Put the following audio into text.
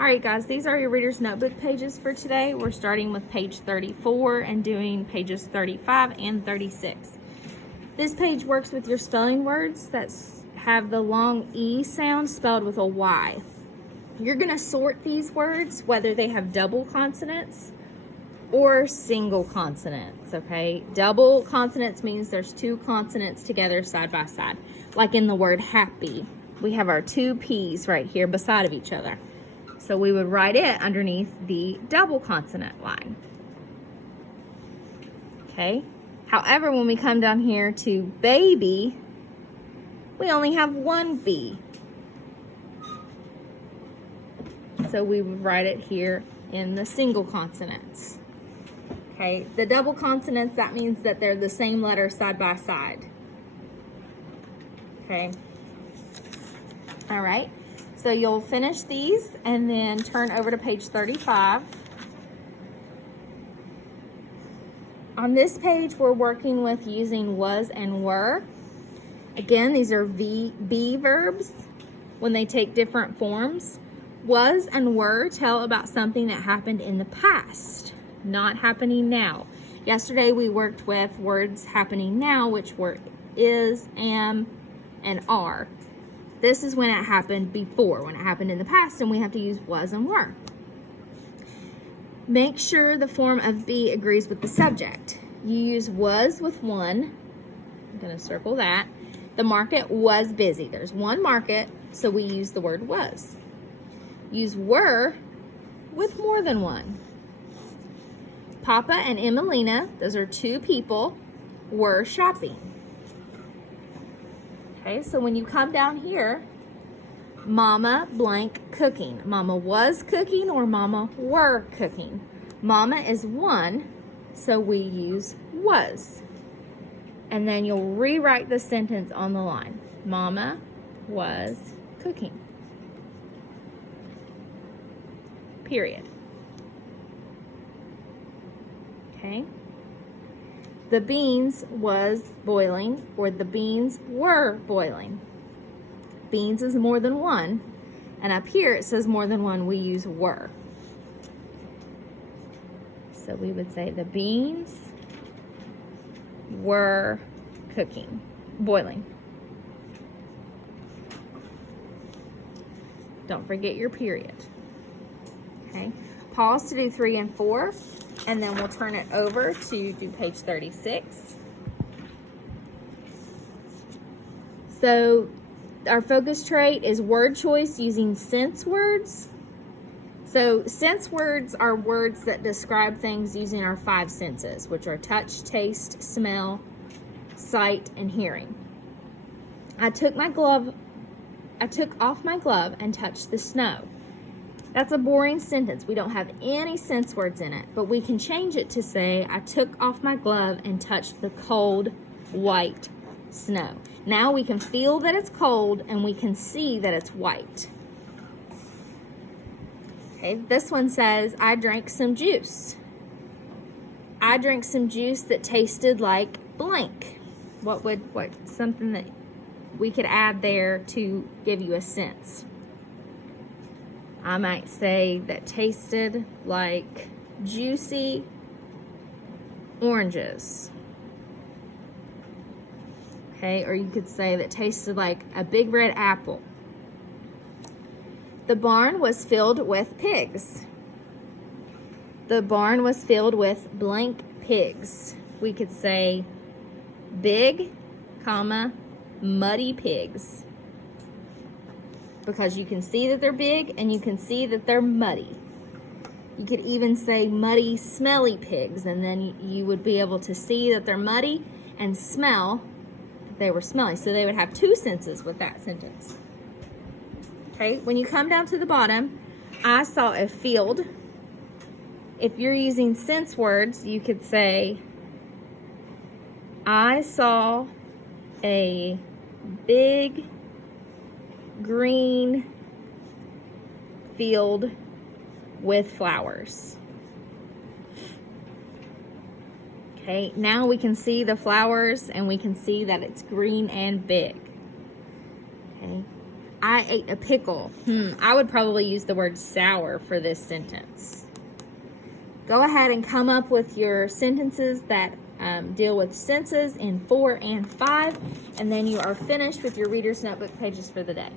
All right, guys, these are your Reader's Notebook pages for today. We're starting with page 34 and doing pages 35 and 36. This page works with your spelling words that have the long E sound spelled with a Y. You're going to sort these words whether they have double consonants or single consonants, okay? Double consonants means there's two consonants together side by side. Like in the word happy, we have our two P's right here beside of each other. So we would write it underneath the double consonant line. Okay? However, when we come down here to baby, we only have one B. So we would write it here in the single consonants. Okay? The double consonants, that means that they're the same letter side by side. Okay? All right. So you'll finish these and then turn over to page 35. On this page, we're working with using was and were. Again, these are be verbs when they take different forms. Was and were tell about something that happened in the past, not happening now. Yesterday, we worked with words happening now, which were is, am, and are. This is when it happened before, when it happened in the past, and we have to use was and were. Make sure the form of be agrees with the subject. You use was with one. I'm going to circle that. The market was busy. There's one market, so we use the word was. Use were with more than one. Papa and Emelina, those are two people, were shopping. Okay, so when you come down here, Mama blank cooking. Mama was cooking or Mama were cooking. Mama is one, so we use was. And then you'll rewrite the sentence on the line. Mama was cooking. Period. Okay. The beans was boiling, or the beans were boiling. Beans is more than one, and up here it says more than one, we use were. So we would say the beans were boiling. Don't forget your period. Okay, pause to do 3 and 4. And then we'll turn it over to do page 36. So our focus trait is word choice using sense words. So sense words are words that describe things using our 5 senses, which are touch, taste, smell, sight, and hearing. I took off my glove and touched the snow. That's a boring sentence. We don't have any sense words in it, but we can change it to say, I took off my glove and touched the cold, white snow. Now we can feel that it's cold and we can see that it's white. Okay, this one says, I drank some juice. I drank some juice that tasted like blank. What something that we could add there to give you a sense? I might say that tasted like juicy oranges. Okay, or you could say that tasted like a big red apple. The barn was filled with pigs. The barn was filled with blank pigs. We could say big, comma, muddy pigs. Because you can see that they're big and you can see that they're muddy. You could even say muddy, smelly pigs, and then you would be able to see that they're muddy and smell that they were smelly. So they would have 2 senses with that sentence. Okay, when you come down to the bottom, I saw a field. If you're using sense words, you could say, I saw a big green field with flowers. Okay, now we can see the flowers and we can see that it's green and big. Okay, I ate a pickle. I would probably use the word sour for this sentence. Go ahead and come up with your sentences that deal with senses in 4 and 5, and then you are finished with your Reader's Notebook pages for the day.